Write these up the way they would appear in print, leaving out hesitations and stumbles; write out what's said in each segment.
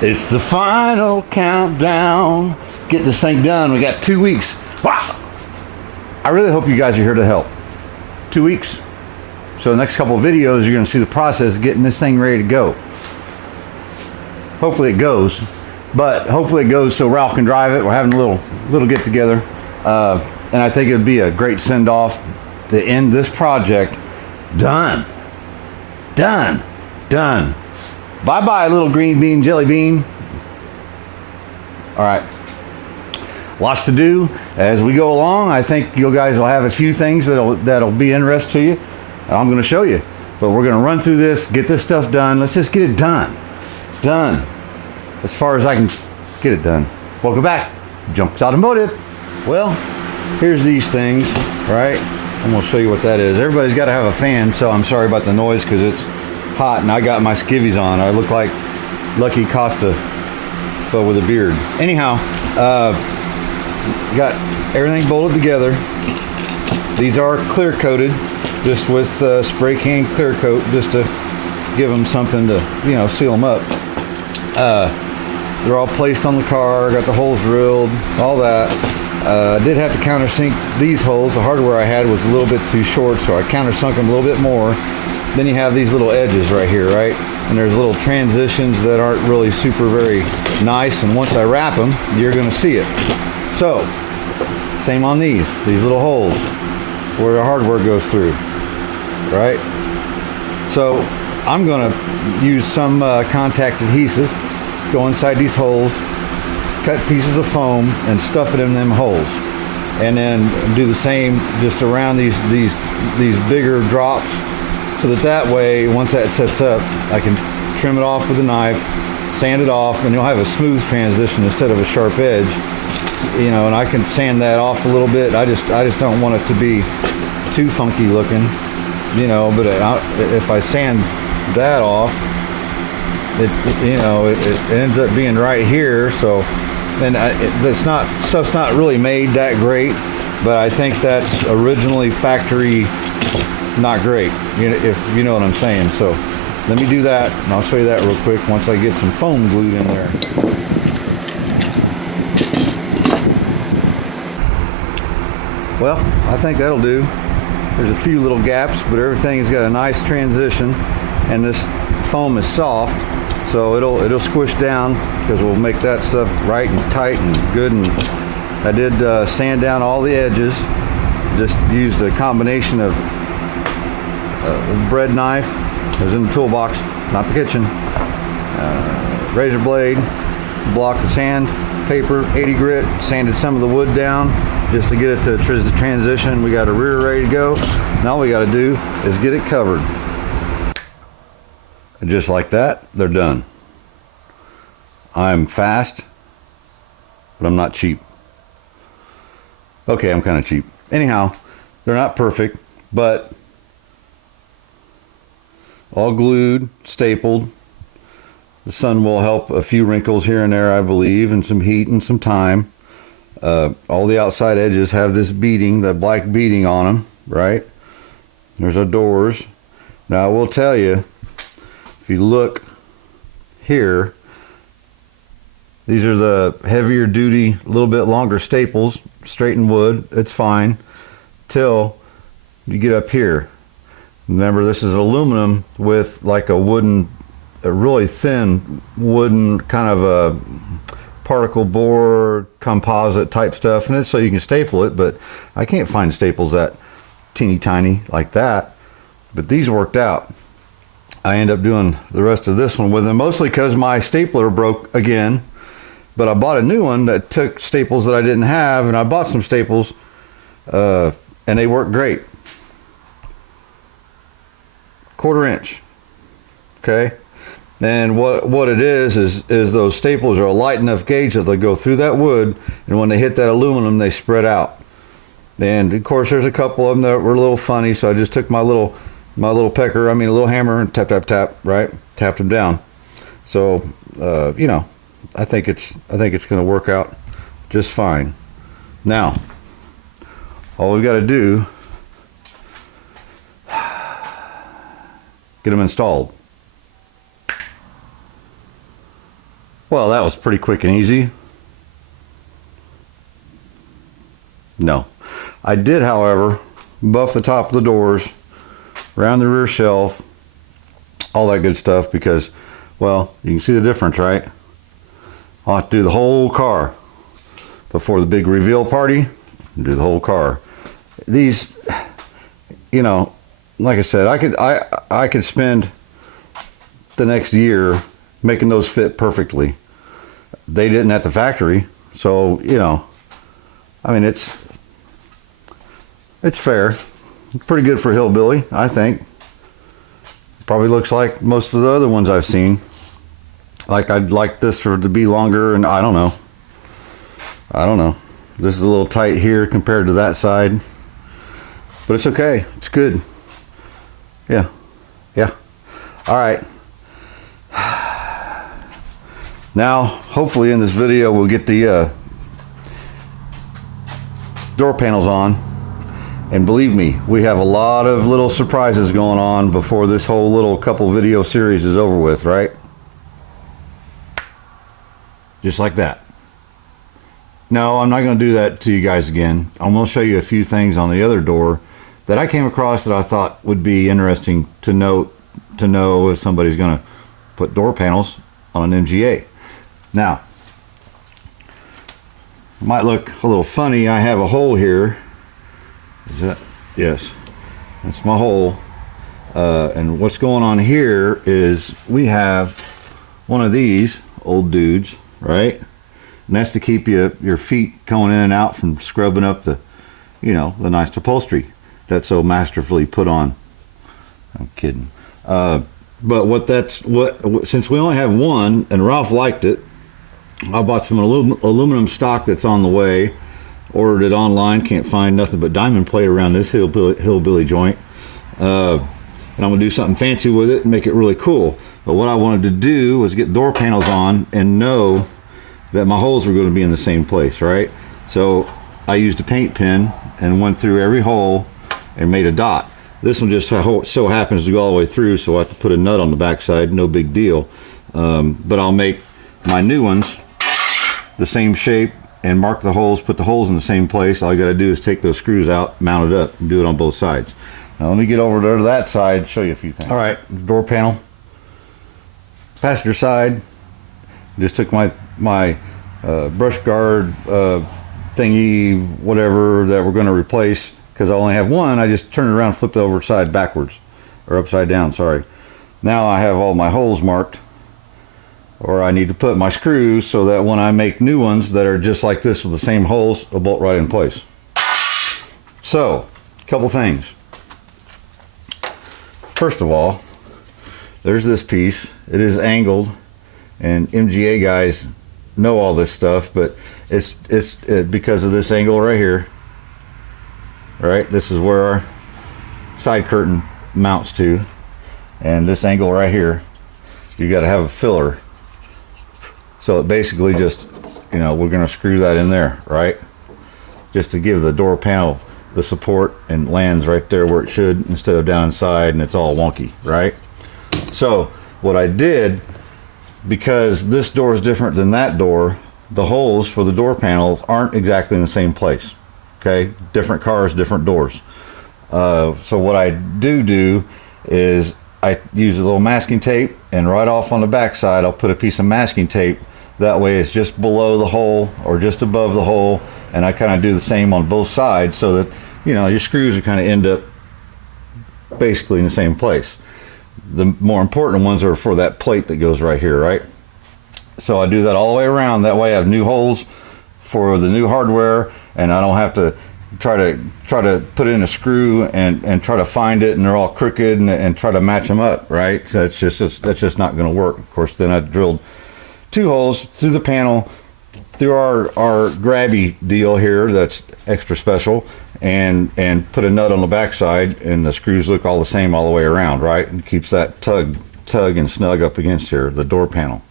It's the final countdown. Get this thing done. We got 2 weeks. Wow. I really hope you guys are here to help. 2 weeks. So the next couple of videos, you're going to see the process of getting this thing ready to go. Hopefully it goes. But hopefully it goes so Ralph can drive it. We're having a little get together. And I think it would be a great send off to end this project. Done. Done. Done. Bye-bye, little green bean, jelly bean. All right. Lots to do as we go along. I think you guys will have a few things that'll be interest to you. I'm going to show you. But we're going to run through this, get this stuff done. Let's just get it done. Done. As far as I can get it done. Welcome back. Junks Automotive. Well, here's these things, right? I'm going to show you what that is. Everybody's got to have a fan, so I'm sorry about the noise because it's hot and I got my skivvies on. I look like Lucky Costa, but with a beard. Anyhow, got everything bolted together. These are clear coated, just with spray can clear coat, just to give them something to, seal them up. They're all placed on the car, got the holes drilled, all that. I did have to countersink these holes. The hardware I had was a little bit too short, so I countersunk them a little bit more. Then you have these little edges right here, right? And there's little transitions that aren't really super very nice, and once I wrap them, you're gonna see it. So, same on these little holes where the hardware goes through, right? So, I'm gonna use some contact adhesive, go inside these holes, cut pieces of foam and stuff it in them holes, and then do the same just around these bigger drops, so that way once that sets up I can trim it off with a knife, sand it off, and you'll have a smooth transition instead of a sharp edge, and I can sand that off a little bit. I just don't want it to be too funky looking, but if I sand that off, it ends up being right here. So, and stuff's not really made that great, but I think that's originally factory not great, if you know what I'm saying. So let me do that, and I'll show you that real quick once I get some foam glued in there. Well, I think that'll do. There's a few little gaps, but everything's got a nice transition, and this foam is soft, so it'll squish down, because we'll make that stuff right and tight and good. And I did sand down all the edges. Just used a combination of bread knife, it was in the toolbox, not the kitchen, razor blade, block of sand, paper, 80 grit, sanded some of the wood down just to get it to the transition. We got a rear ready to go. Now all we got to do is get it covered. And just like that, they're done. I'm fast, but I'm not cheap. Okay, I'm kind of cheap. Anyhow, they're not perfect, but all glued, stapled. The sun will help a few wrinkles here and there, I believe, and some heat and some time. All the outside edges have this beading, that black beading on them, right? There's our doors. Now I will tell you, if you look here, these are the heavier duty, a little bit longer staples, straightened wood. It's fine till you get up here. Remember, this is aluminum with like a really thin wooden kind of a particle board composite type stuff, and it's so you can staple it, but I can't find staples that teeny tiny like that. But these worked out. I end up doing the rest of this one with them, mostly because my stapler broke again, but I bought a new one that took staples that I didn't have, and I bought some staples and they work great. 1/4 inch, okay? And what it is those staples are a light enough gauge that they go through that wood, and when they hit that aluminum, they spread out. And of course, there's a couple of them that were a little funny, so I just took my little pecker, a little hammer, and tap, tap, tap, right? Tapped them down. So, I think it's going to work out just fine. Now, all we've got to do, get them installed. Well, that was pretty quick and easy. No. I did, however, buff the top of the doors, around the rear shelf, all that good stuff, because, well, you can see the difference, right? I'll have to do the whole car before the big reveal party. Do the whole car. These, you know, like I said, I could spend the next year making those fit perfectly. They didn't at the factory, so, you know, I mean, it's fair. Pretty good for hillbilly, I think. Probably looks like most of the other ones I've seen. Like, I'd like this to be longer, and I don't know. This is a little tight here compared to that side, but it's okay. It's good. Yeah. All right. Now, hopefully in this video, we'll get the door panels on. And believe me, we have a lot of little surprises going on before this whole little couple video series is over with, right? Just like that. No, I'm not going to do that to you guys again. I'm going to show you a few things on the other door that I came across that I thought would be interesting to know if somebody's going to put door panels on an MGA. Now, it might look a little funny. I have a hole here. Is that? Yes, that's my hole. And what's going on here is we have one of these old dudes, right? And that's to keep your feet going in and out from scrubbing up the, you know, the nice upholstery that's so masterfully put on. I'm kidding. But since we only have one, and Ralph liked it, I bought some aluminum stock that's on the way. Ordered it online, can't find nothing but diamond plate around this hillbilly joint. And I'm gonna do something fancy with it and make it really cool. But what I wanted to do was get door panels on and know that my holes were going to be in the same place, right? So I used a paint pen and went through every hole and made a dot. This one just so happens to go all the way through, so I have to put a nut on the backside, no big deal. But I'll make my new ones the same shape and mark the holes, put the holes in the same place. All you gotta do is take those screws out, mount it up, and do it on both sides. Now let me get over to that side, show you a few things. All right, door panel, passenger side. Just took my brush guard thingy, whatever that we're gonna replace, because I only have one. I just turned it around, flipped it over side backwards, or upside down, sorry. Now I have all my holes marked, or I need to put my screws so that when I make new ones that are just like this with the same holes, they'll bolt right in place. So, a couple things. First of all, there's this piece. It is angled, and MGA guys know all this stuff, but it's because of this angle right here. Right, this is where our side curtain mounts to, and this angle right here, you got to have a filler. So it basically just, you know, we're going to screw that in there, right? Just to give the door panel the support, and lands right there where it should instead of down inside and it's all wonky, right? So what I did, because this door is different than that door, the holes for the door panels aren't exactly in the same place. Okay, different cars, different doors. So what I do is I use a little masking tape, and right off on the back side I'll put a piece of masking tape. That way it's just below the hole or just above the hole, and I kind of do the same on both sides so that, you know, your screws are kind of end up basically in the same place. The more important ones are for that plate that goes right here, right? So I do that all the way around. That way I have new holes for the new hardware, and I don't have to try to put in a screw and try to find it, and they're all crooked, and try to match them up, right? That's just not going to work. Of course, then I drilled 2 holes through the panel, through our grabby deal here that's extra special, and put a nut on the backside, and the screws look all the same all the way around, right? And keeps that tug and snug up against here, the door panel.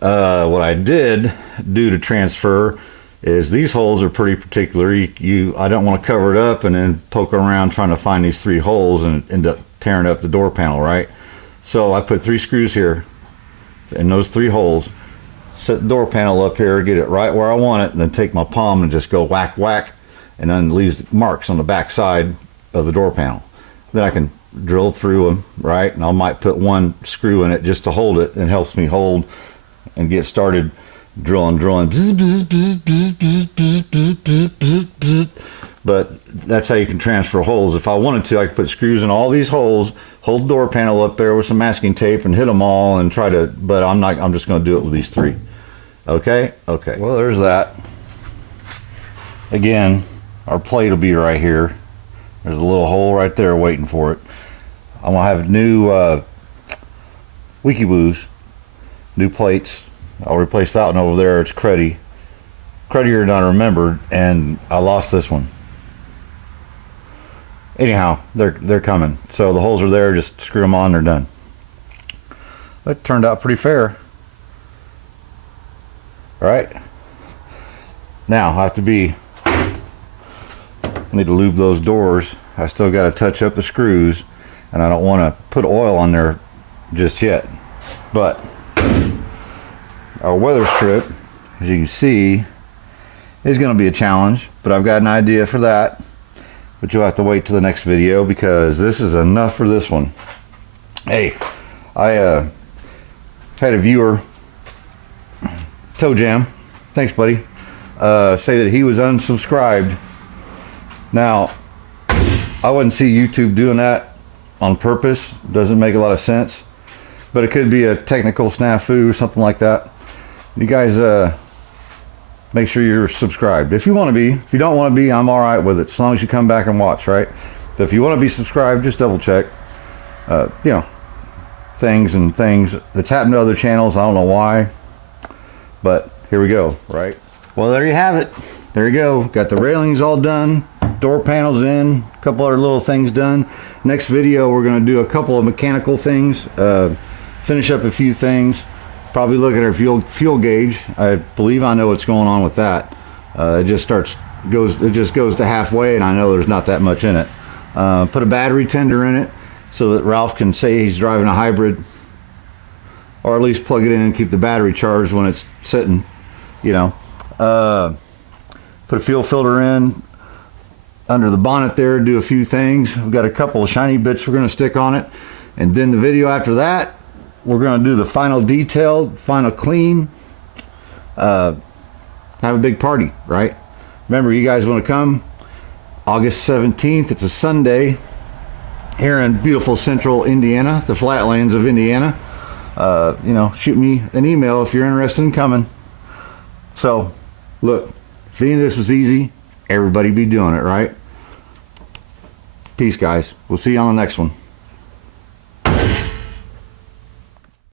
What I did do to transfer is these holes are pretty particular. I don't want to cover it up and then poke around trying to find these 3 holes and end up tearing up the door panel, right? So I put 3 screws here in those 3 holes, set the door panel up here, get it right where I want it, and then take my palm and just go whack, whack, and then leaves marks on the back side of the door panel. Then I can drill through them, right? And I might put one screw in it just to hold it, and helps me hold and get started drilling. But that's how you can transfer holes. If I wanted to, I could put screws in all these holes, hold the door panel up there with some masking tape and hit them all and try to, but I'm not, I'm just going to do it with these 3. Okay? Okay. Well, there's that. Again, our plate will be right here. There's a little hole right there waiting for it. I'm going to have new Wikiwoos, new plates. I'll replace that one over there. It's cruddier than I remembered, and I lost this one. Anyhow, they're coming. So the holes are there, just screw them on, they're done. That turned out pretty fair. All right. Now I need to lube those doors. I still got to touch up the screws, and I don't want to put oil on there just yet. But our weather strip, as you can see, is going to be a challenge, but I've got an idea for that. But you'll have to wait to the next video, because this is enough for this one. Hey, I had a viewer, Toe Jam, thanks buddy, say that he was unsubscribed. Now, I wouldn't see YouTube doing that on purpose. Doesn't make a lot of sense, but it could be a technical snafu or something like that. You guys make sure you're subscribed if you want to be. If you don't want to be, I'm all right with it, as long as you come back and watch, right? But if you want to be subscribed, just double check you know, things that's happened to other channels. I don't know why, but here we go, right? Well, there you have it. There you go. Got the railings all done, door panels in, a couple other little things done. Next video, we're going to do a couple of mechanical things, finish up a few things. Probably look at our fuel gauge. I believe I know what's going on with that. It just goes to halfway, and I know there's not that much in it. Put a battery tender in it so that Ralph can say he's driving a hybrid, or at least plug it in and keep the battery charged when it's sitting, you know. Put a fuel filter in under the bonnet there, do a few things. We've got a couple of shiny bits we're going to stick on it, and then the video after that, we're going to do the final detail, final clean, have a big party, right? Remember, you guys want to come August 17th. It's a Sunday here in beautiful central Indiana, the flatlands of Indiana. You know, shoot me an email if you're interested in coming. So, look, if any of this was easy, everybody be doing it, right? Peace, guys. We'll see you on the next one.